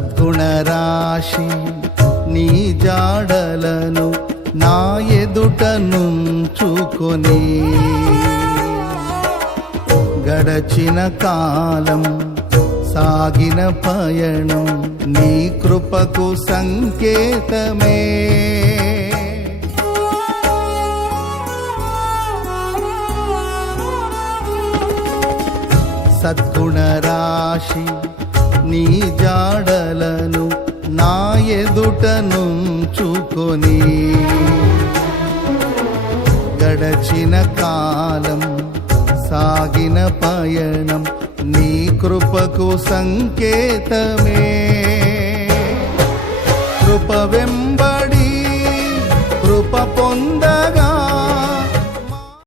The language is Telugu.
సద్గుణరాశి నీ జాడలను నా ఎదుట నుంచుకొని గడచిన కాలం సాగిన పయనం నీ కృపకు సంకేతమే. సద్గుణరాశి నీ జాడలను నా ఎదుట నుంచుకొని గడచిన కాలం సాగిన పయనం నీ కృపకు సంకేతమే. కృప వెంబడి కృప పొందగా